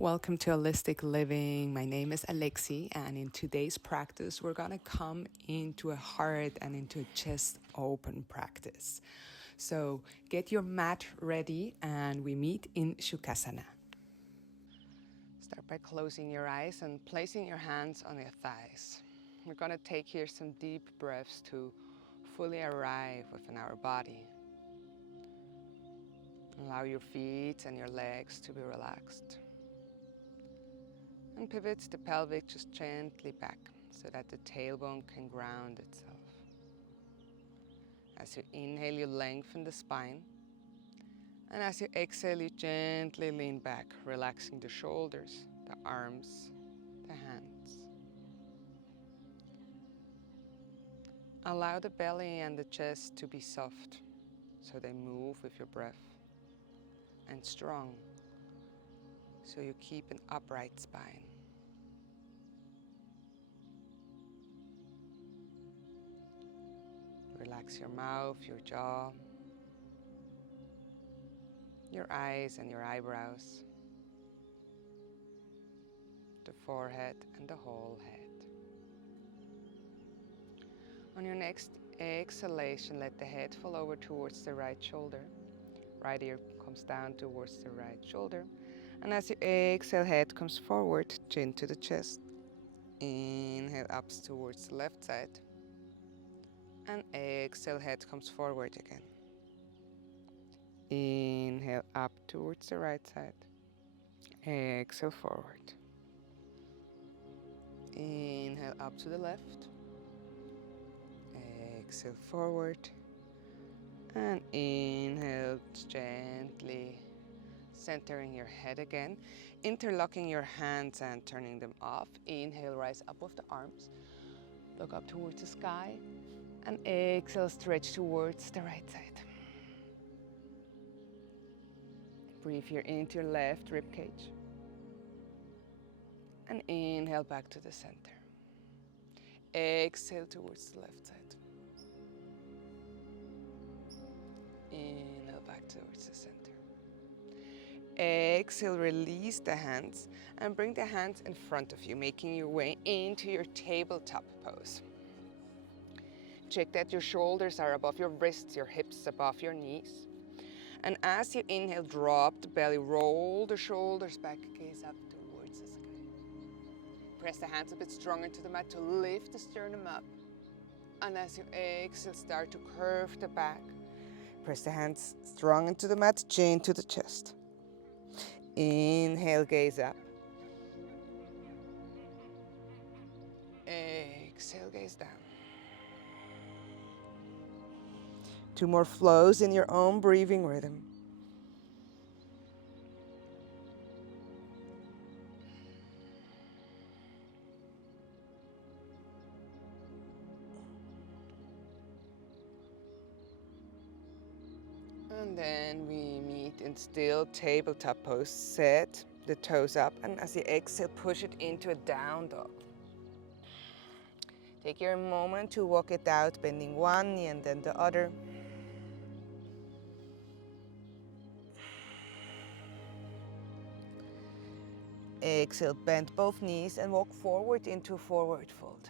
Welcome to Holistic Living. My name is Alexi, and in today's practice, we're going to come into a heart and into a chest open practice. So get your mat ready, and we meet in Shukrasana. Start by closing your eyes and placing your hands on your thighs. We're going to take here some deep breaths to fully arrive within our body. Allow your feet and your legs to be relaxed. And pivot the pelvic just gently back so that the tailbone can ground itself. As you inhale, you lengthen the spine. And as you exhale, you gently lean back, relaxing the shoulders, the arms, the hands. Allow the belly and the chest to be soft so they move with your breath, and strong so you keep an upright spine. Relax your mouth, your jaw, your eyes and your eyebrows, the forehead and the whole head. On your next exhalation, let the head fall over towards the right shoulder. Right ear comes down towards the right shoulder. And as you exhale, head comes forward, chin to the chest. Inhale, up towards the left side. And exhale, head comes forward again. Inhale, up towards the right side. Exhale, forward. Inhale, up to the left. Exhale, forward. And inhale, gently centering your head again. Interlocking your hands and turning them off. Inhale, rise up with the arms. Look up towards the sky. And exhale, stretch towards the right side. Breathe here into your left rib cage. And inhale back to the center. Exhale towards the left side. Inhale back towards the center. Exhale, release the hands and bring the hands in front of you, making your way into your tabletop pose. Check that your shoulders are above your wrists, your hips above your knees. And as you inhale, drop the belly, roll the shoulders back, gaze up towards the sky. Press the hands a bit stronger to the mat to lift the sternum up. And as you exhale, start to curve the back. Press the hands strong into the mat, chin to the chest. Inhale, gaze up. Exhale, gaze down. 2 more flows in your own breathing rhythm. And then we meet in still tabletop pose. Set the toes up, and as you exhale, push it into a down dog. Take your moment to walk it out, bending one knee and then the other. Exhale, bend both knees and walk forward into a forward fold.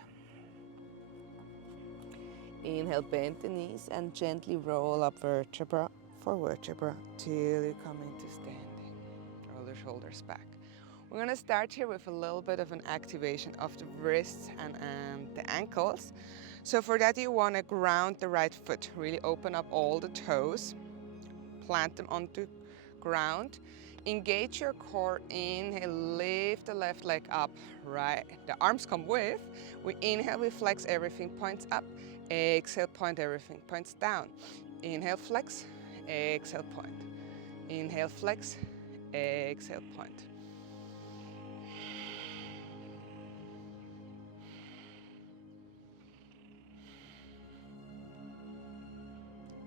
Inhale, bend the knees and gently roll up vertebra for vertebra till you come into standing. Roll the shoulders back. We're going to start here with a little bit of an activation of the wrists and the ankles. So for that, you want to ground the right foot. Really open up all the toes. Plant them onto ground. Engage your core. Inhale, lift the left leg up. Right, the arms come with. We inhale, we flex, everything points up. Exhale, point, everything points down. Inhale, flex. Exhale, point. Inhale, flex. Exhale, point.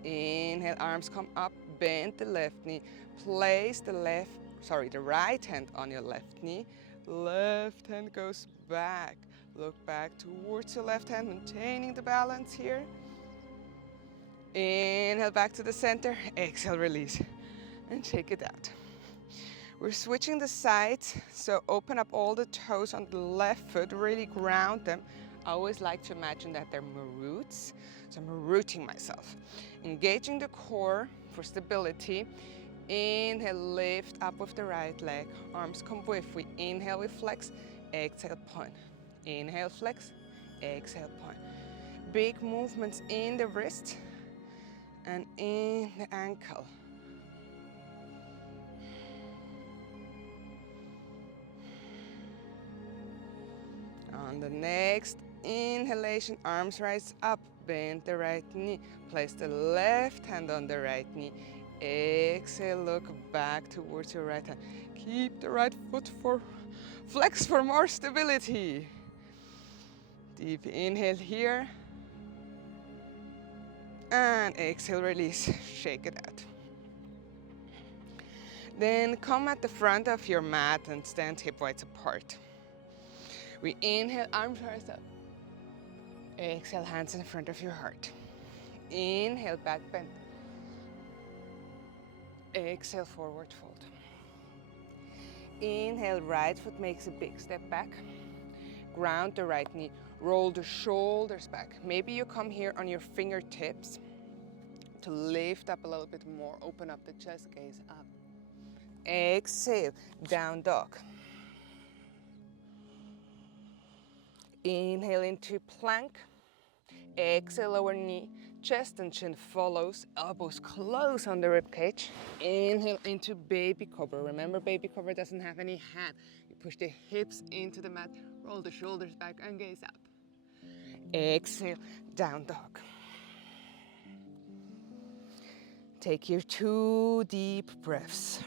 Inhale, arms come up, bend the left knee, place the right hand on your left knee. Left hand goes back. Look back towards your left hand, maintaining the balance here. Inhale back to the center, exhale, release, and shake it out. We're switching the sides, so open up all the toes on the left foot, really ground them. I always like to imagine that they're my roots, so I'm rooting myself. Engaging the core for stability. Inhale, lift up with the right leg. Arms come with. We inhale, we flex. Exhale, point. Inhale, flex. Exhale, point. Big movements in the wrist and in the ankle. On the next inhalation, arms rise up, bend the right knee, place the left hand on the right knee. Exhale, look back towards your right hand. Keep the right foot flex for more stability. Deep inhale here. And exhale, release, shake it out. Then come at the front of your mat and stand hip width apart. We inhale, arms rise up. Exhale, hands in front of your heart. Inhale, back bend. Exhale, forward fold. Inhale, right foot makes a big step back. Ground the right knee. Roll the shoulders back. Maybe you come here on your fingertips to lift up a little bit more. Open up the chest, gaze up. Exhale, down dog. Inhale into plank. Exhale, lower knee. Chest and chin follows. Elbows close on the rib cage. Inhale into baby cobra. Remember, baby cobra doesn't have any hand. You push the hips into the mat. Roll the shoulders back and gaze up. Exhale, down dog. Take your 2 deep breaths.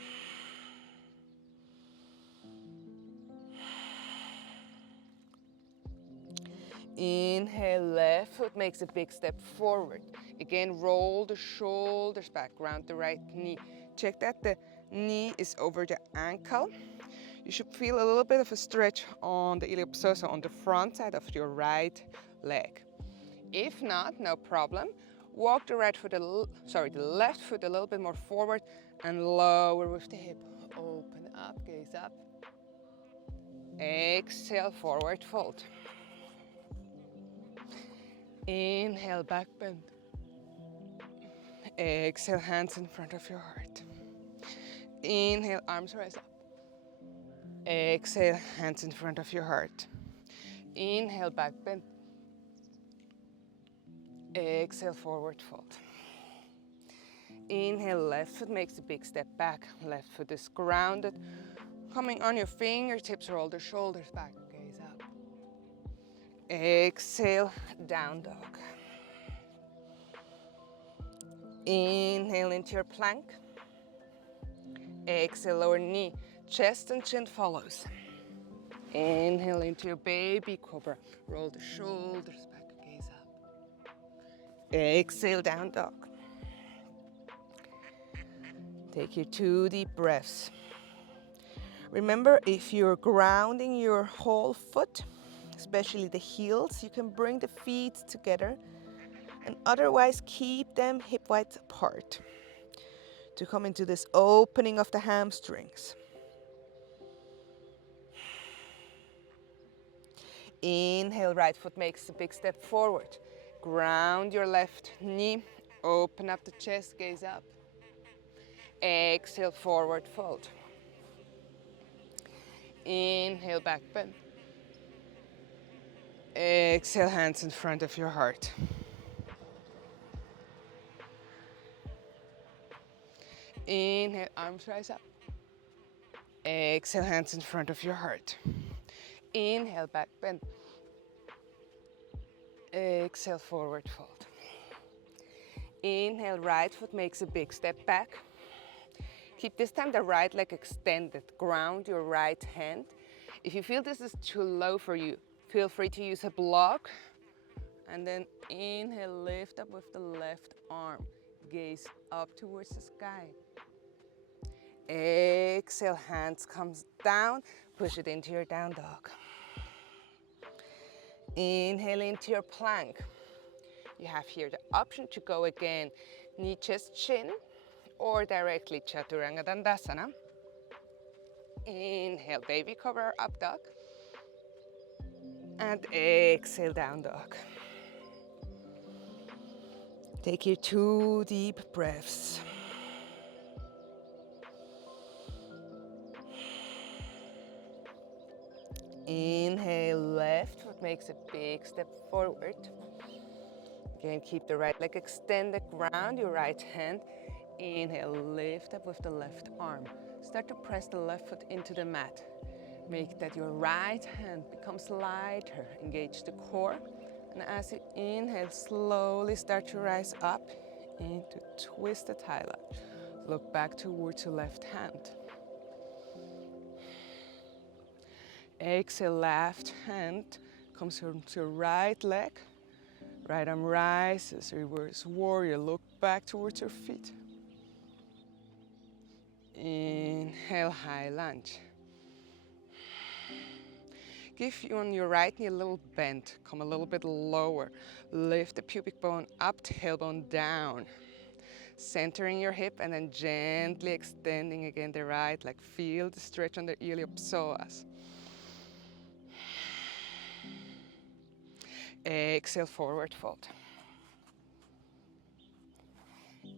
Inhale, left foot makes a big step forward. Again, roll the shoulders back, round the right knee. Check that the knee is over the ankle. You should feel a little bit of a stretch on the iliopsoas, on the front side of your right leg. If not, no problem. Walk the left foot a little bit more forward and lower with the hip. Open up, gaze up. Exhale, forward fold. Inhale, back bend. Exhale, hands in front of your heart. Inhale, arms rise up. Exhale, hands in front of your heart. Inhale, back bend. Exhale, forward fold. Inhale, left foot makes a big step back. Left foot is grounded. Coming on your fingertips, roll the shoulders back, gaze up. Exhale, down dog. Inhale into your plank. Exhale, lower knee. Chest and chin follows. Inhale into your baby cobra. Roll the shoulders back, gaze up. Exhale, down dog. Take your 2 deep breaths. Remember, if you're grounding your whole foot, especially the heels, you can bring the feet together and otherwise keep them hip width apart to come into this opening of the hamstrings. Inhale, right foot makes a big step forward. Ground your left knee, open up the chest, gaze up. Exhale, forward fold. Inhale, back bend. Exhale, hands in front of your heart. Inhale, arms rise up. Exhale, hands in front of your heart. Inhale, back bend. Exhale, forward fold. Inhale, right foot makes a big step back. Keep this time the right leg extended. Ground your right hand. If you feel this is too low for you, feel free to use a block. And then inhale, lift up with the left arm. Gaze up towards the sky. Exhale, hands comes down. Push it into your down dog. Inhale into your plank. You have here the option to go again, knee, chest, chin, or directly Chaturanga Dandasana. Inhale, baby cobra or up dog. And exhale, down dog. Take your 2 deep breaths. Inhale, left foot makes a big step forward. Again, keep the right leg extended, ground your right hand. Inhale, lift up with the left arm. Start to press the left foot into the mat. Make that your right hand becomes lighter. Engage the core. And as you inhale, slowly start to rise up into twisted high lunge. Look back towards your left hand. Exhale, left hand comes to your right leg. Right arm rises, reverse warrior. Look back towards your feet. Inhale, high lunge. Give you on your right knee a little bend. Come a little bit lower. Lift the pubic bone up, tailbone down. Centering your hip and then gently extending again the right leg. Feel the stretch on the iliopsoas. Exhale, forward fold.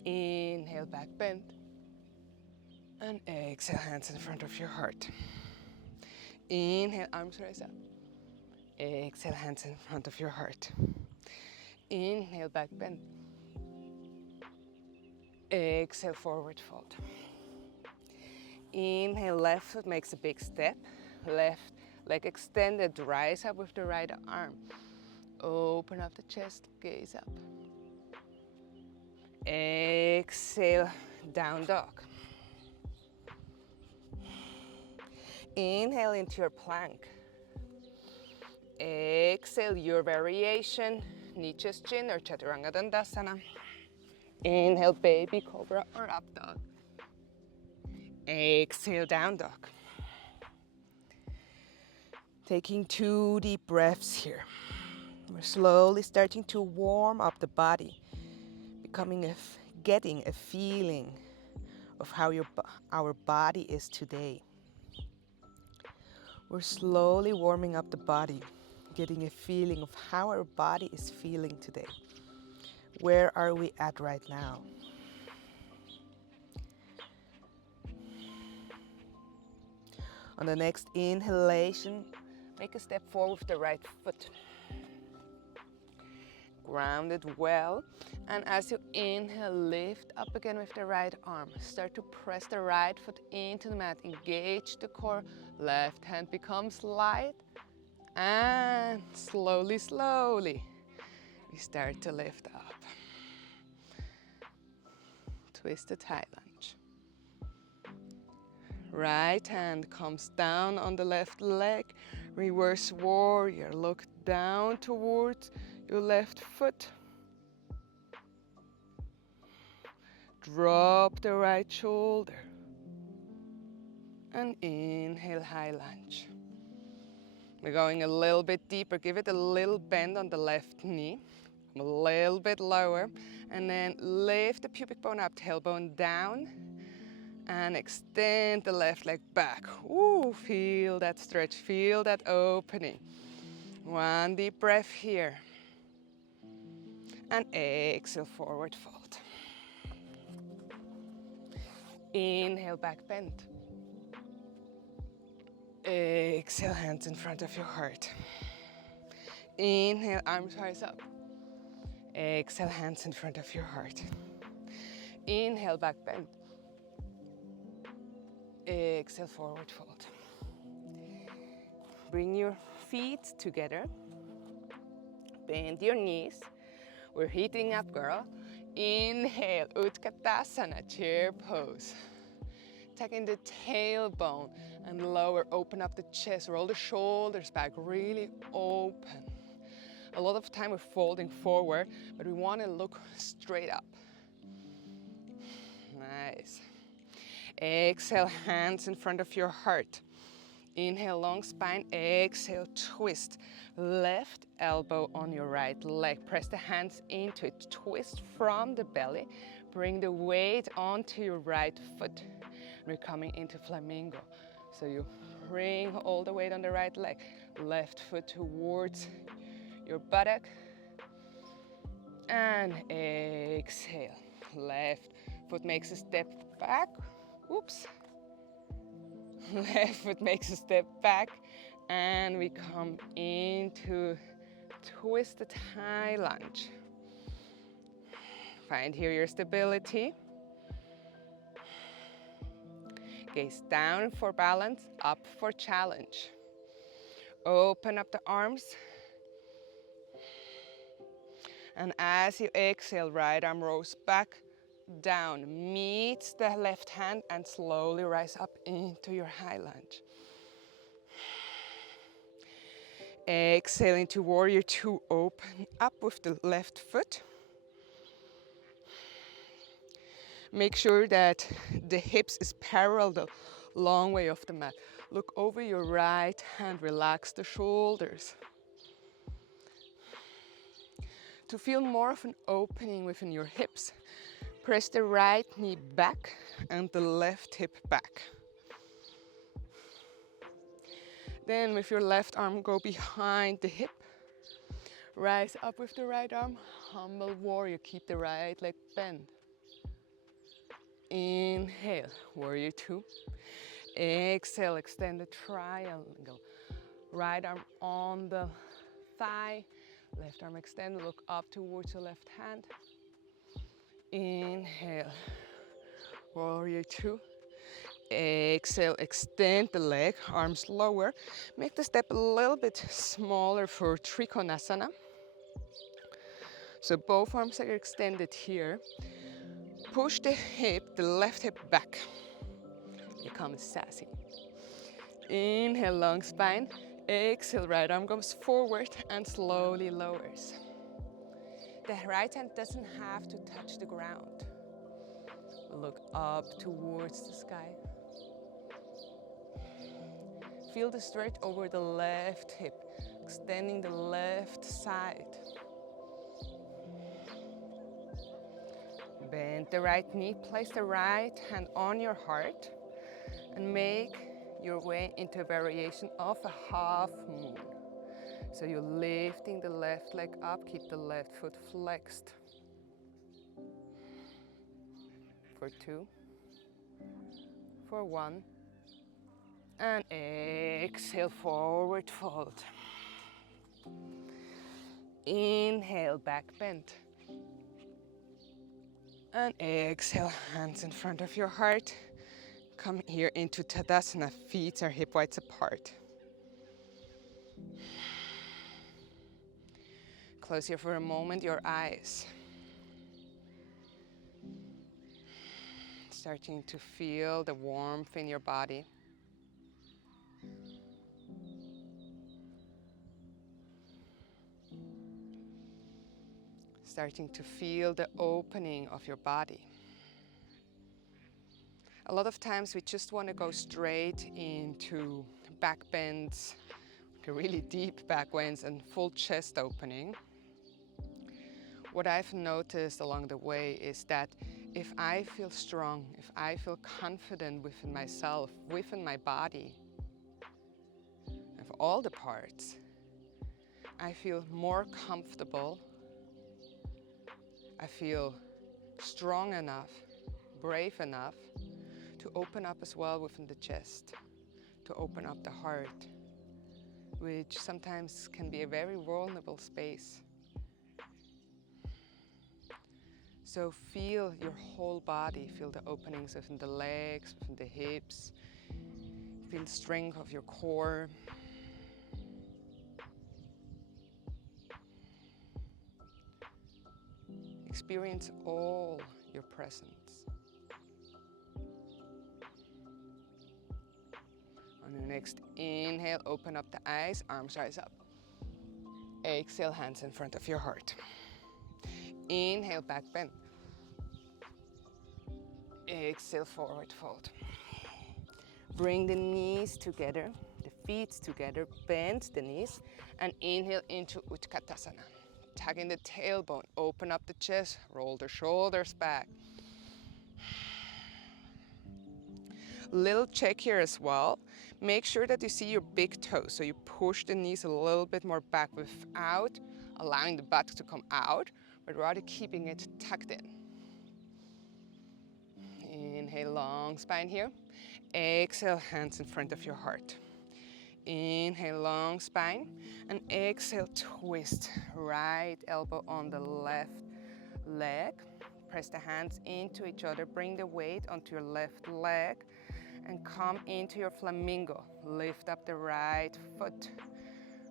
Inhale, back bend. And exhale, hands in front of your heart. Inhale, arms rise up. Exhale, hands in front of your heart. Inhale, back bend. Exhale, forward fold. Inhale, left foot makes a big step. Left leg extended, rise up with the right arm. Open up the chest, gaze up. Exhale, down dog. Inhale into your plank. Exhale, your variation, knee, chest, chin, or Chaturanga Dandasana. Inhale, baby cobra or up dog. Exhale, down dog. Taking 2 deep breaths here. We're slowly starting to warm up the body, getting a feeling of how our body is today. We're slowly warming up the body, getting a feeling of how our body is feeling today. Where are we at right now? On the next inhalation, make a step forward with the right foot. Ground it well, and as you inhale, lift up again with the right arm. Start to press the right foot into the mat. Engage the core. Left hand becomes light, and slowly, slowly, we start to lift up. Twisted high lunge. Right hand comes down on the left leg. Reverse warrior. Look down towards your left foot. Drop the right shoulder. And inhale, high lunge. We're going a little bit deeper. Give it a little bend on the left knee. A little bit lower. And then lift the pubic bone up, tailbone down. And extend the left leg back. Ooh, feel that stretch, feel that opening. 1 deep breath here. And exhale, forward fold. Inhale, back bend. Exhale, hands in front of your heart. Inhale, arms rise up. Exhale, hands in front of your heart. Inhale, back bend. Exhale, forward fold. Bring your feet together. Bend your knees. We're heating up, girl. Inhale, Utkatasana, chair pose. Taking the tailbone and lower, open up the chest, roll the shoulders back, really open. A lot of time we're folding forward, but we want to look straight up. Nice. Exhale, hands in front of your heart. Inhale, long spine. Exhale, twist. Left elbow on your right leg. Press the hands into it. Twist from the belly. Bring the weight onto your right foot. We're coming into flamingo. So you bring all the weight on the right leg, left foot towards your buttock, and exhale. Left foot makes a step back. Oops. Left foot makes a step back, and we come into twisted high lunge. Find here your stability. Gaze down for balance, up for challenge. Open up the arms. And as you exhale, right arm rolls back, down, meets the left hand, and slowly rise up into your high lunge. Exhale into warrior two, open up with the left foot. Make sure that the hips is parallel the long way off the mat. Look over your right hand, relax the shoulders. To feel more of an opening within your hips, press the right knee back and the left hip back. Then with your left arm, go behind the hip. Rise up with the right arm, humble warrior, keep the right leg bent. Inhale, warrior two. Exhale, extend the triangle. Right arm on the thigh, left arm extended, look up towards the left hand. Inhale, warrior two. Exhale, extend the leg, arms lower. Make the step a little bit smaller for Trikonasana. So both arms are extended here. Push the hip, the left hip back. Become sassy. Inhale, long spine. Exhale, right arm goes forward and slowly lowers. The right hand doesn't have to touch the ground. Look up towards the sky. Feel the stretch over the left hip, extending the left side. Bend the right knee, place the right hand on your heart, and make your way into a variation of a half moon. So you're lifting the left leg up, keep the left foot flexed. For two, for one, and exhale, forward fold. Inhale, back bend. And exhale, hands in front of your heart. Come here into Tadasana, feet are hip width apart. Close here for a moment your eyes. Starting to feel the warmth in your body. Starting to feel the opening of your body. A lot of times we just want to go straight into back bends, the really deep back bends and full chest opening. What I've noticed along the way is that if I feel strong, if I feel confident within myself, within my body, of all the parts, I feel more comfortable. I feel strong enough, brave enough to open up as well within the chest, to open up the heart, which sometimes can be a very vulnerable space. So feel your whole body, feel the openings within the legs, within the hips, feel the strength of your core. Experience all your presence. On your next inhale, open up the eyes, arms rise up. Exhale, hands in front of your heart. Inhale, back bend. Exhale, forward fold. Bring the knees together, the feet together, bend the knees, and inhale into Utkatasana. Tuck in the tailbone, open up the chest, roll the shoulders back. Little check here as well. Make sure that you see your big toes, so you push the knees a little bit more back without allowing the butt to come out, but rather keeping it tucked in. Inhale, long spine here. Exhale, hands in front of your heart. Inhale, long spine, and exhale, twist. Right elbow on the left leg. Press the hands into each other. Bring the weight onto your left leg and come into your flamingo. Lift up the right foot.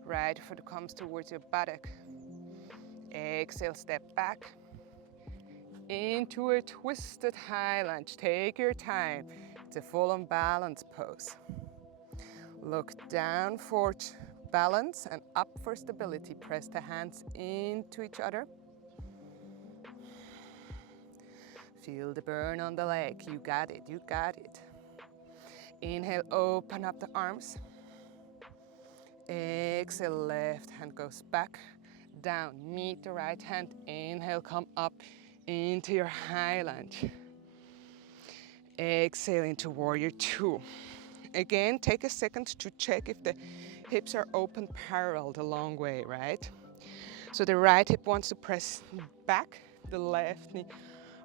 Right foot comes towards your buttock. Exhale, step back into a twisted high lunge. Take your time. It's a full-on balance pose. Look down for balance and up for stability. Press the hands into each other. Feel the burn on the leg. You got it, you got it. Inhale, open up the arms. Exhale, left hand goes back, down. Meet the right hand. Inhale, come up into your high lunge. Exhale into warrior two. Again, take a second to check if the hips are open parallel the long way, right? So the right hip wants to press back, the left knee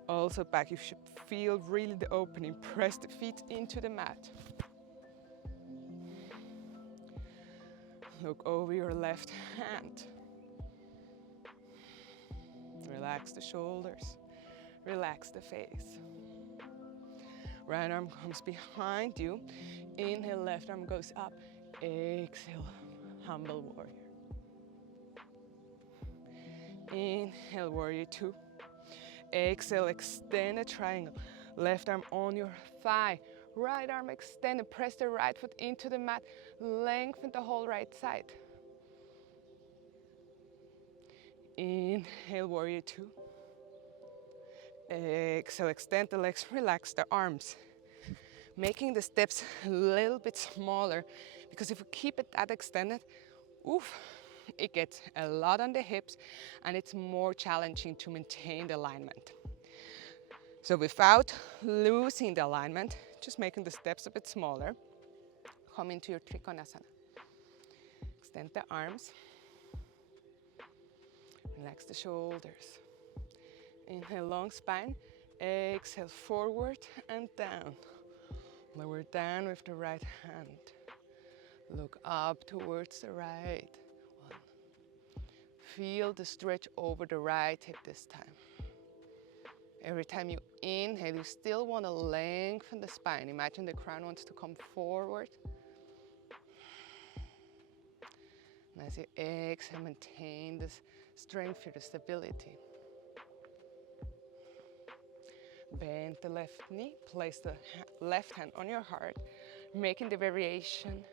also back. You should feel really the opening. Press the feet into the mat. Look over your left hand. Relax the shoulders. Relax the face. Right arm comes behind you. Inhale, left arm goes up. Exhale, humble warrior. Inhale, warrior two. Exhale, extend a triangle. Left arm on your thigh. Right arm extended. Press the right foot into the mat. Lengthen the whole right side. Inhale, warrior two. Exhale, extend the legs, relax the arms. Making the steps a little bit smaller, because if we keep it that extended, oof, it gets a lot on the hips and it's more challenging to maintain the alignment. So without losing the alignment, just making the steps a bit smaller, come into your Trikonasana. Extend the arms, relax the shoulders. Inhale, long spine. Exhale, forward and down. Lower down with the right hand. Look up towards the right one. Feel the stretch over the right hip this time. Every time you inhale, you still want to lengthen the spine. Imagine the crown wants to come forward. And as you exhale, maintain this strength here, the stability. Bend the left knee, place the left hand on your heart, making the variation,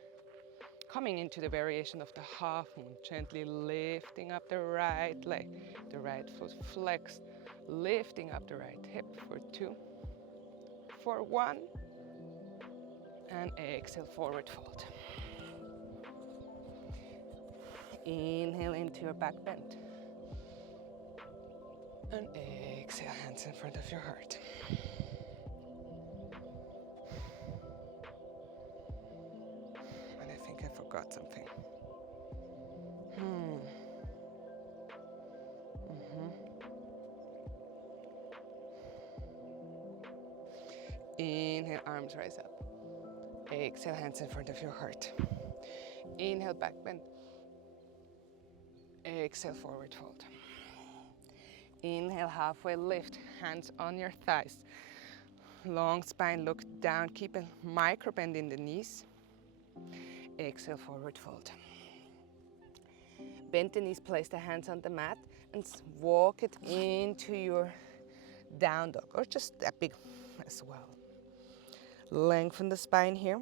coming into the variation of the half moon, gently lifting up the right leg, the right foot flexed, lifting up the right hip for two, for one, and exhale, forward fold. Inhale into your back bend. And exhale, hands in front of your heart. And I think I forgot something. Inhale, arms rise up. Exhale, hands in front of your heart. Inhale, back bend. Exhale, forward fold. Inhale, halfway lift, hands on your thighs. Long spine, look down, keep a micro bend in the knees. Exhale, forward fold. Bend the knees, place the hands on the mat and walk it into your down dog, or just a big as well. Lengthen the spine here.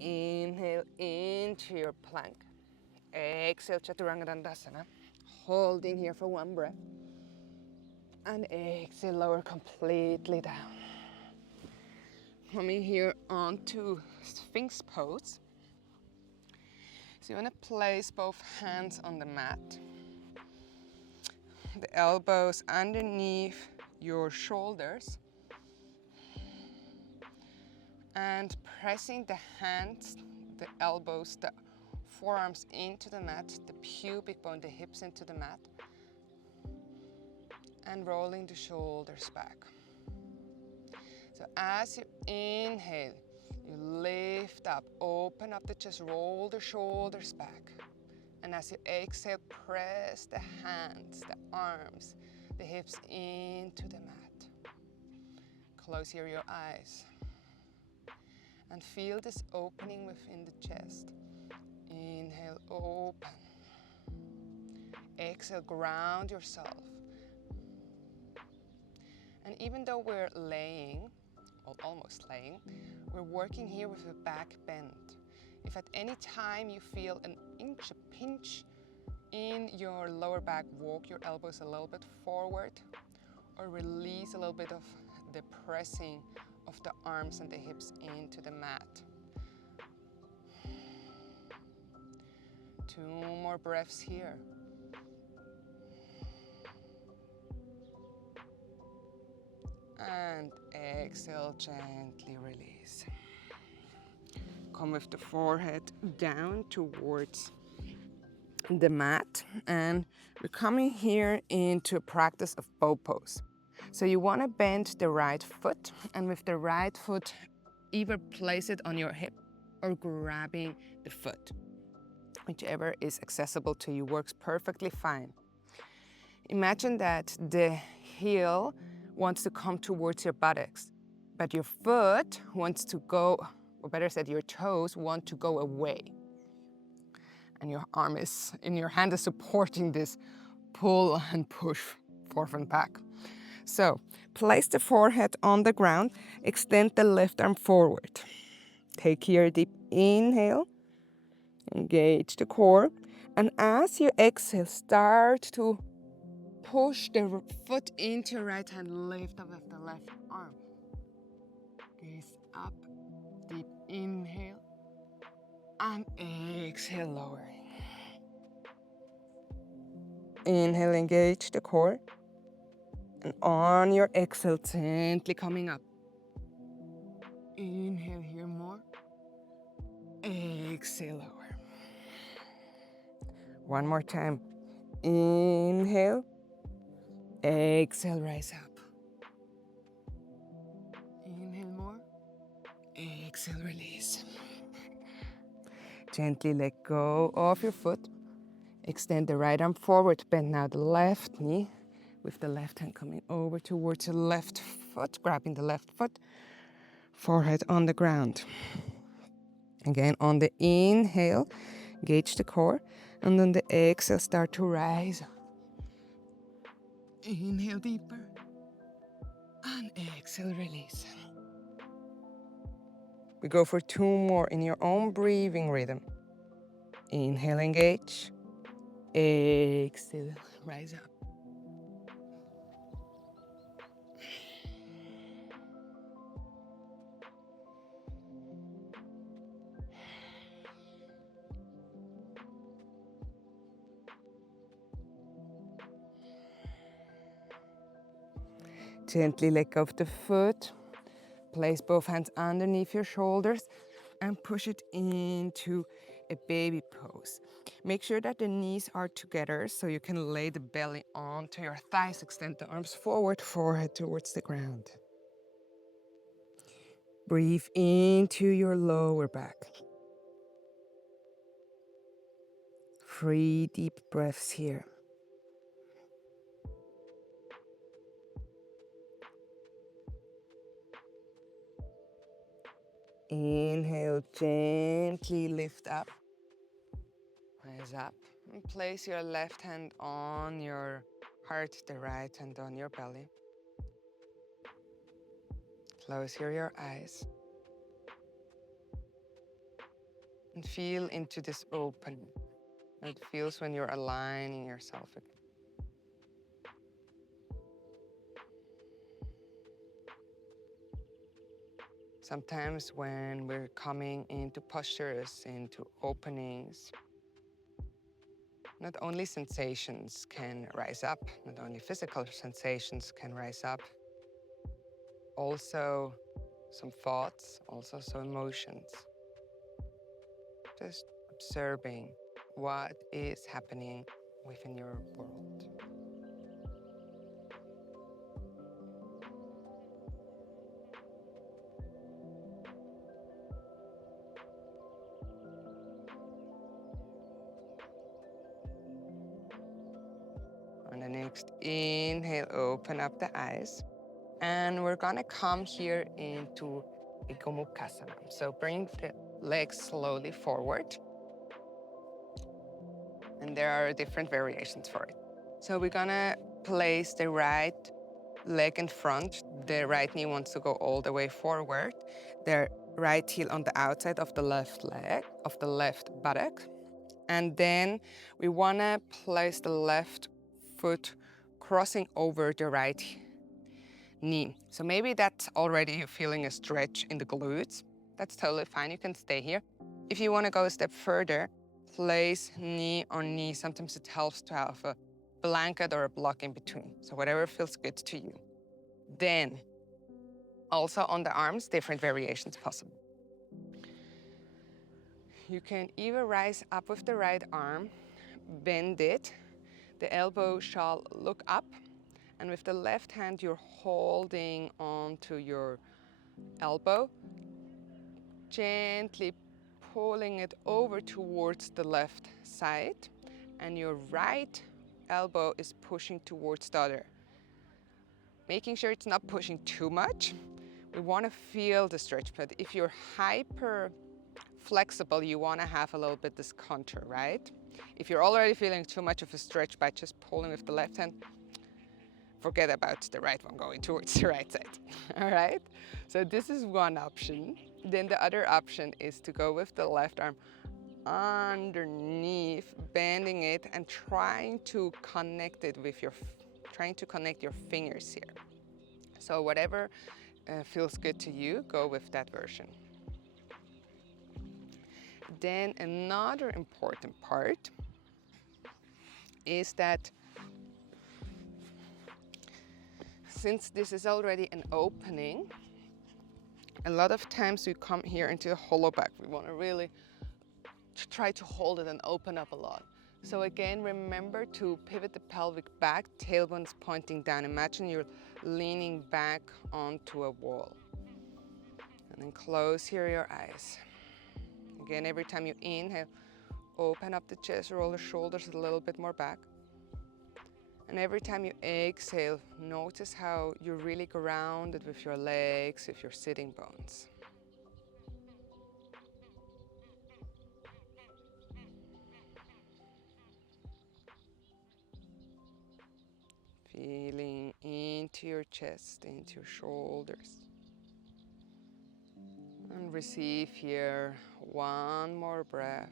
Inhale into your plank. Exhale, Chaturanga Dandasana. Holding here for one breath. And exhale, lower completely down. Coming here onto Sphinx pose. So you want to place both hands on the mat. the elbows underneath your shoulders and pressing the hands, the elbows, the forearms into the mat, the pubic bone, the hips into the mat, and rolling the shoulders back. So as you inhale, you lift up, open up the chest, roll the shoulders back. And as you exhale, press the hands, the arms, the hips into the mat. Close here your eyes. And feel this opening within the chest. Inhale, open. Exhale, ground yourself. And even though we're laying, or almost laying, we're working here with a back bend. If at any time you feel an inch, a pinch in your lower back, walk your elbows a little bit forward or release a little bit of the pressing of the arms and the hips into the mat. 2 more breaths here. And exhale, gently release. Come with the forehead down towards the mat, and we're coming here into a practice of bow pose. So you want to bend the right foot, and with the right foot either place it on your hip or grabbing the foot. Whichever is accessible to you works perfectly fine. Imagine that the heel wants to come towards your buttocks, but your foot wants to go, or better said, your toes want to go away. And your arm is, in your hand is supporting this pull and push forth and back. So place the forehead on the ground, extend the left arm forward. Take here a deep inhale, engage the core, and as you exhale, start to push the foot into your right hand, lift up with the left arm. Gaze up, deep inhale, and exhale, lowering. Inhale, engage the core, and on your exhale, gently coming up. Inhale here more, exhale, lower. One more time. Inhale, exhale, rise up. Inhale more, exhale, release. Gently let go of your foot. Extend the right arm forward, bend now the left knee with the left hand coming over towards the left foot, grabbing the left foot, forehead on the ground. Again, on the inhale, engage the core, and on the exhale, start to rise. Inhale deeper, and exhale, release. We go for 2 more in your own breathing rhythm. Inhale, engage. Exhale, rise up. Gently let go of the foot. Place both hands underneath your shoulders and push it into a baby pose. Make sure that the knees are together so you can lay the belly onto your thighs. Extend the arms forward, forehead towards the ground. Breathe into your lower back. 3 deep breaths here. Inhale, gently lift up. Rise up. And place your left hand on your heart, the right hand on your belly. Close here your eyes. And feel into this open. It feels when you're aligning yourself again. Sometimes when we're coming into postures, into openings, Not only sensations can rise up, not only physical sensations can rise up, also some thoughts, also some emotions. Just observing what is happening within your world. On the next inhale, open up the eyes. And we're gonna come here into a Gomukhasana. So bring the legs slowly forward. And there are different variations for it. So we're gonna place the right leg in front. The right knee wants to go all the way forward. The right heel on the outside of the left leg, of the left buttock. And then we wanna place the left foot crossing over the right knee. So maybe that's already you feeling a stretch in the glutes. That's totally fine, you can stay here. If you wanna go a step further, place knee on knee. Sometimes it helps to have a blanket or a block in between. So whatever feels good to you. Then, also on the arms, different variations possible. You can either rise up with the right arm, bend it, the elbow shall look up, and with the left hand, you're holding on to your elbow, gently pulling it over towards the left side, and your right elbow is pushing towards the other. Making sure it's not pushing too much. We want to feel the stretch, but if you're hyper flexible, you want to have a little bit this contour, right? If you're already feeling too much of a stretch by just pulling with the left hand, forget about the right one going towards the right side, all right? So this is one option. Then the other option is to go with the left arm underneath, bending it and trying to connect it with trying to connect your fingers here. So whatever feels good to you, go with that version. Then another important part is that since this is already an opening, a lot of times we come here into a hollow back. We want to really try to hold it and open up a lot. So again, remember to pivot the pelvic back, tailbone's pointing down. Imagine you're leaning back onto a wall. And then close here your eyes. Again, every time you inhale, open up the chest, roll the shoulders a little bit more back. And every time you exhale, notice how you're really grounded with your legs, with your sitting bones. Feeling into your chest, into your shoulders. And receive here one more breath.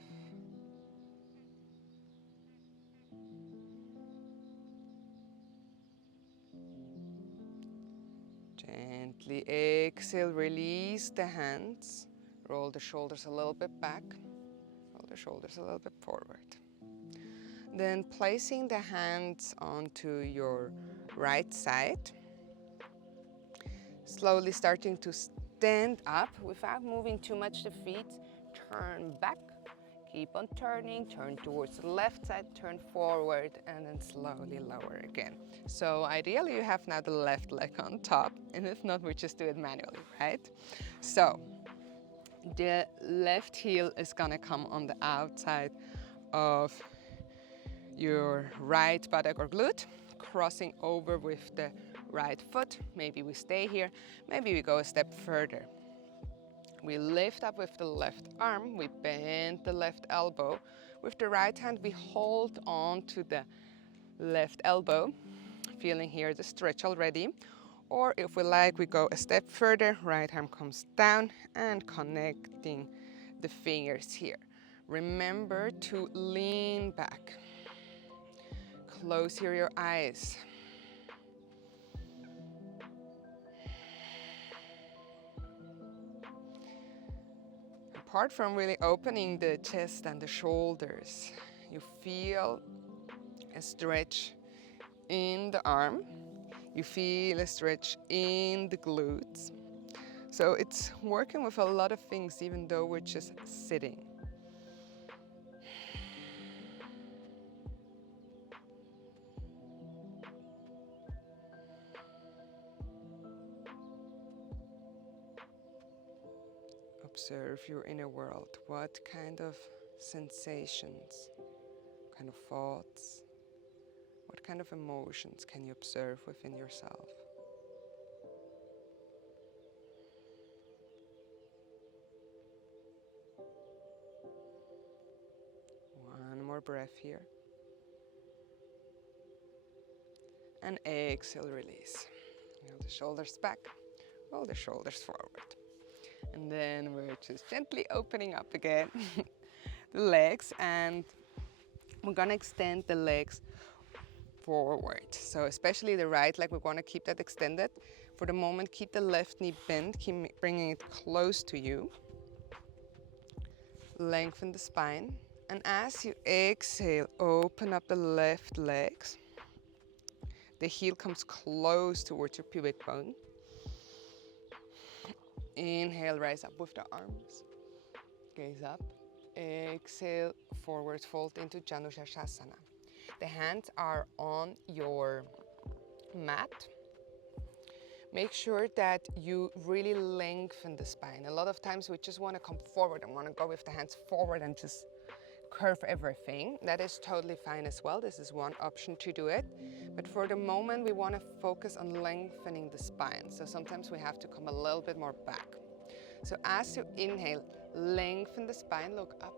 Gently exhale, release the hands. Roll the shoulders a little bit back. Roll the shoulders a little bit forward. Then placing the hands onto your right side. Slowly starting to stand up without moving too much the feet. Turn back. Keep on turning, turn towards the left side, turn forward, and then slowly lower again. So ideally you have now the left leg on top, and if not, we just do it manually, right? So the left heel is gonna come on the outside of your right buttock or glute, crossing over with the right foot. Maybe we stay here, maybe we go a step further. We lift up with the left arm, we bend the left elbow. With the right hand, we hold on to the left elbow, feeling here the stretch already. Or if we like, we go a step further, right arm comes down and connecting the fingers here. Remember to lean back. Close here your eyes. Apart from really opening the chest and the shoulders, you feel a stretch in the arm. You feel a stretch in the glutes. So it's working with a lot of things, even though we're just sitting. Observe your inner world. What kind of sensations, what kind of thoughts, what kind of emotions can you observe within yourself? One more breath here. And exhale, release. Roll the shoulders back, roll the shoulders forward. And then we're just gently opening up again the legs, and we're gonna extend the legs forward. So especially the right leg, we wanna keep that extended. For the moment, keep the left knee bent, keep bringing it close to you. Lengthen the spine. And as you exhale, open up the left legs. The heel comes close towards your pubic bone. Inhale, rise up with the arms. Gaze up. Exhale, forward fold into Janushasana. The hands are on your mat. Make sure that you really lengthen the spine. A lot of times we just want to come forward and want to go with the hands forward and just curve everything. That is totally fine as well. This is one option to do it. But for the moment, we want to focus on lengthening the spine. So sometimes we have to come a little bit more back. So as you inhale, lengthen the spine, look up.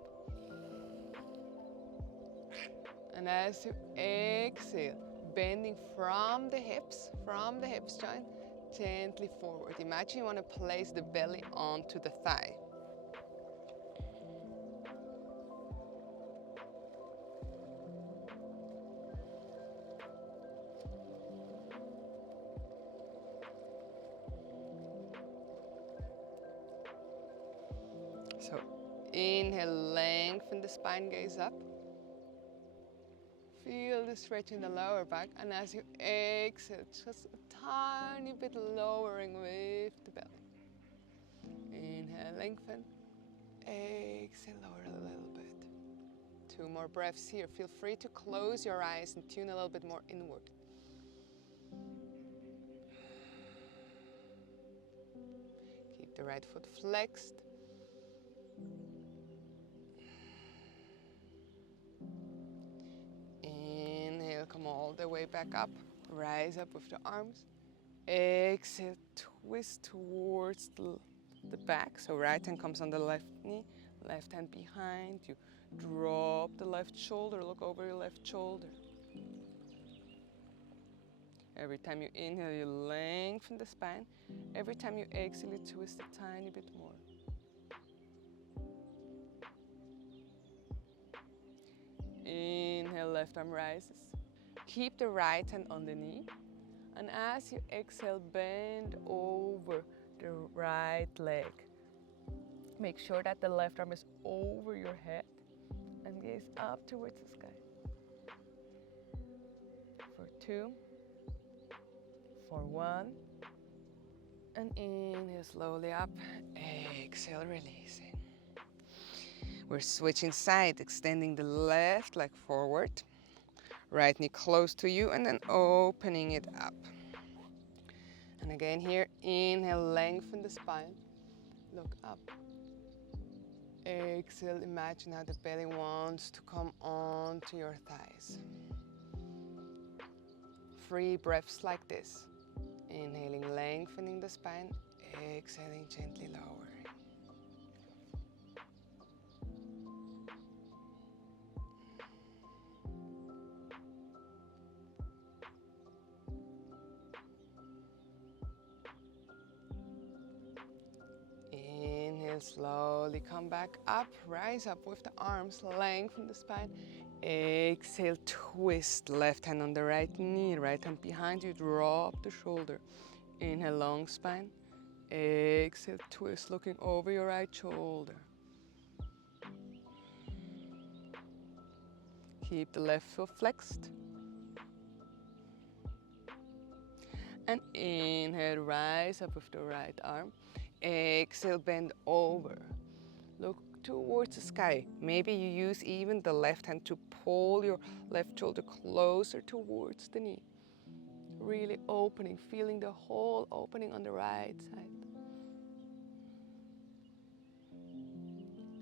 And as you exhale, bending from the hips joint, gently forward. Imagine you want to place the belly onto the thigh. So inhale, lengthen the spine, gaze up. Feel the stretch in the lower back, and as you exhale, just a tiny bit lowering with the belly. Inhale, lengthen. Exhale, lower a little bit. 2 more breaths here. Feel free to close your eyes and tune a little bit more inward. Keep the right foot flexed. Inhale, come all the way back up. Rise up with the arms. Exhale, twist towards the back. So right hand comes on the left knee, left hand behind you. Drop the left shoulder, look over your left shoulder. Every time you inhale, you lengthen the spine. Every time you exhale, you twist a tiny bit more. Inhale, left arm rises. Keep the right hand on the knee. And as you exhale, bend over the right leg. Make sure that the left arm is over your head and gaze up towards the sky. For 2, for 1, and inhale slowly up, exhale, releasing. We're switching side, extending the left leg forward, right knee close to you, and then opening it up. And again here, inhale, lengthen the spine, look up. Exhale, imagine how the belly wants to come onto your thighs. 3 breaths like this. Inhaling, lengthening the spine, exhaling, gently lowering. Inhale, slowly come back up, rise up with the arms, lengthen the spine. Exhale, twist, left hand on the right knee, right hand behind you, drop the shoulder. Inhale, long spine. Exhale, twist, looking over your right shoulder. Keep the left foot flexed. And inhale, rise up with the right arm. Exhale, bend over. Look towards the sky. Maybe you use even the left hand to pull your left shoulder closer towards the knee. Really opening, feeling the whole opening on the right side.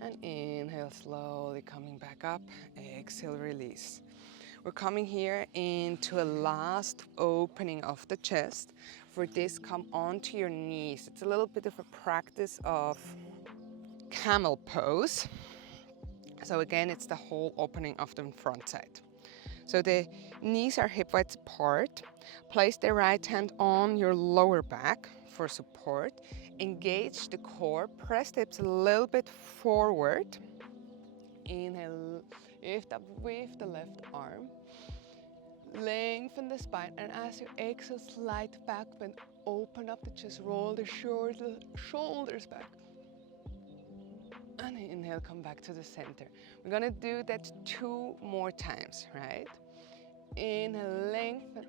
And inhale, slowly coming back up. Exhale, release. We're coming here into a last opening of the chest. For this, come onto your knees. It's a little bit of a practice of camel pose. So again, it's the whole opening of the front side. So the knees are hip width apart. Place the right hand on your lower back for support. Engage the core. Press the hips a little bit forward. Inhale, lift up with the left arm. Lengthen the spine, and as you exhale, slight back bend. Open up the chest, roll the shoulders back. And inhale, come back to the center. We're gonna do that 2 more times, right? Inhale, lengthen.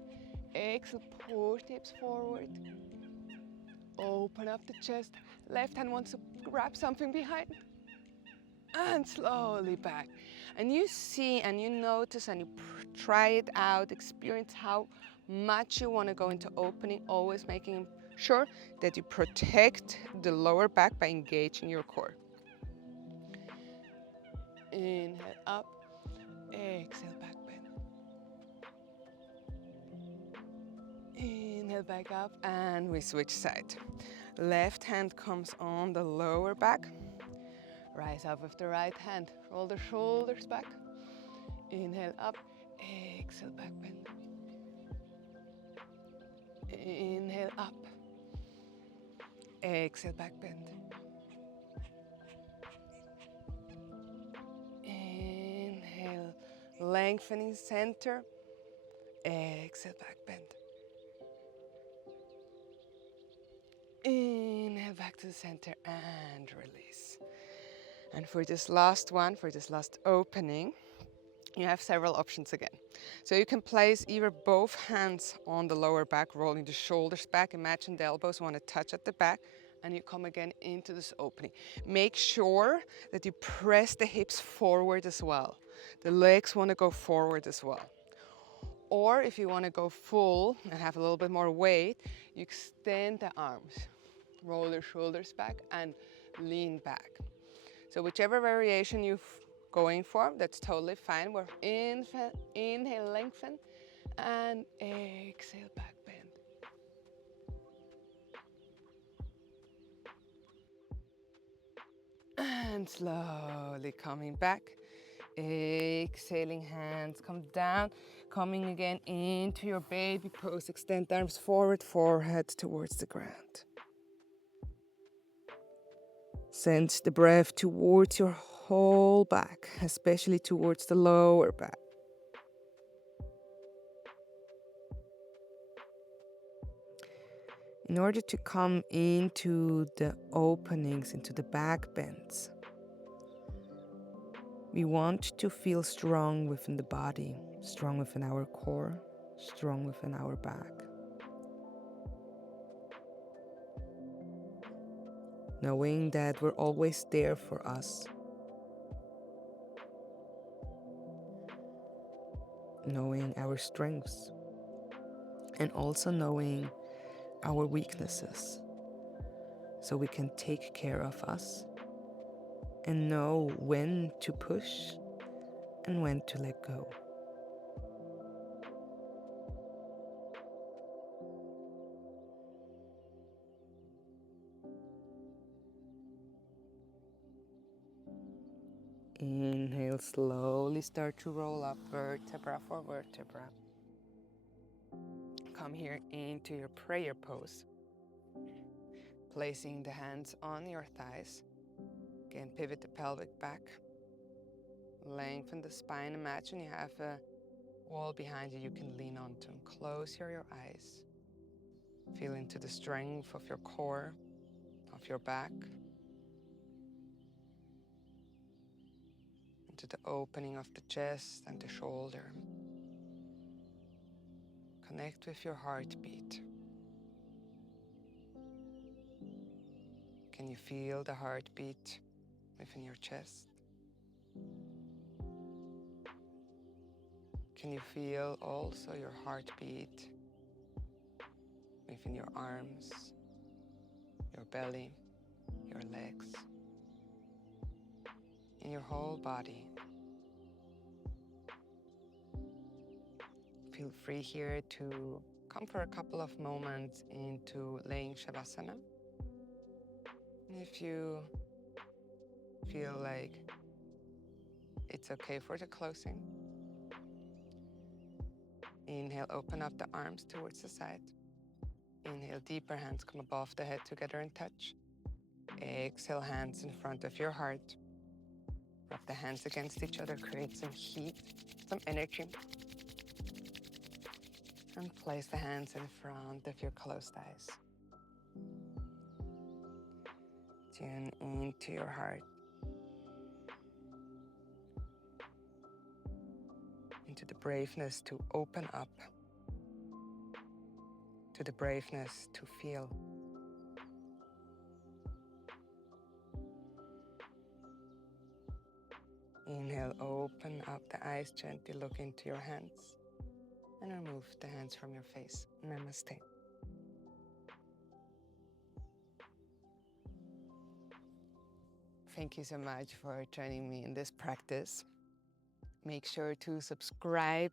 Exhale, push the hips forward. Open up the chest. Left hand wants to grab something behind. And slowly back. And you see and you notice and you try it out, experience how much you want to go into opening, always making sure that you protect the lower back by engaging your core. Inhale up, exhale back bend. Inhale back up, and we switch side. Left hand comes on the lower back. Rise up with the right hand. Roll the shoulders back. Inhale up. Exhale, back bend. Inhale up. Exhale, back bend. Inhale, lengthening center. Exhale, back bend. Inhale, back to the center and release. And for this last one, for this last opening, you have several options again. So you can place either both hands on the lower back, rolling the shoulders back. Imagine the elbows want to touch at the back, and you come again into this opening. Make sure that you press the hips forward as well. The legs want to go forward as well. Or if you want to go full and have a little bit more weight, you extend the arms, roll the shoulders back and lean back. So whichever variation you're going for, that's totally fine. We're inhale, lengthen, and exhale, back bend. And slowly coming back. Exhaling, hands come down. Coming again into your baby pose. Extend the arms forward, forehead towards the ground. Send the breath towards your whole back, especially towards the lower back. In order to come into the openings, into the back bends, we want to feel strong within the body, strong within our core, strong within our back. Knowing that we're always there for us. Knowing our strengths. And also knowing our weaknesses. So we can take care of us and know when to push and when to let go. Inhale, slowly start to roll up vertebra for vertebra. Come here into your prayer pose. Placing the hands on your thighs. Again, pivot the pelvic back. Lengthen the spine. Imagine you have a wall behind you can lean onto. And close your eyes. Feel into the strength of your core, of your back. And into the opening of the chest and the shoulder. Connect with your heartbeat. Can you feel the heartbeat within your chest? Can you feel also your heartbeat within your arms, your belly, your legs, in your whole body? Feel free here to come for a couple of moments into laying Shavasana. And if you feel like it's okay for the closing, inhale, open up the arms towards the side. Inhale, deeper, hands come above the head together and touch. Exhale, hands in front of your heart. Rub the hands against each other, create some heat, some energy. And place the hands in front of your closed eyes. Tune into your heart, into the braveness to open up, to the braveness to feel. Inhale, open up the eyes, gently look into your hands, and remove the hands from your face. Namaste. Thank you so much for joining me in this practice. Make sure to subscribe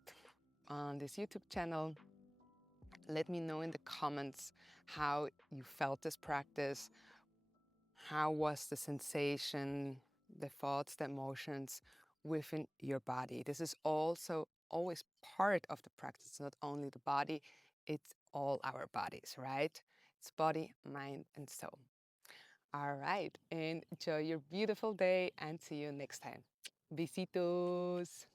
on this YouTube channel. Let me know in the comments how you felt this practice. How was the sensation, the thoughts, the emotions within your body? This is also always part of the practice, not only the body, it's all our bodies, right? It's body, mind, and soul. All right, enjoy your beautiful day and see you next time. Besitos.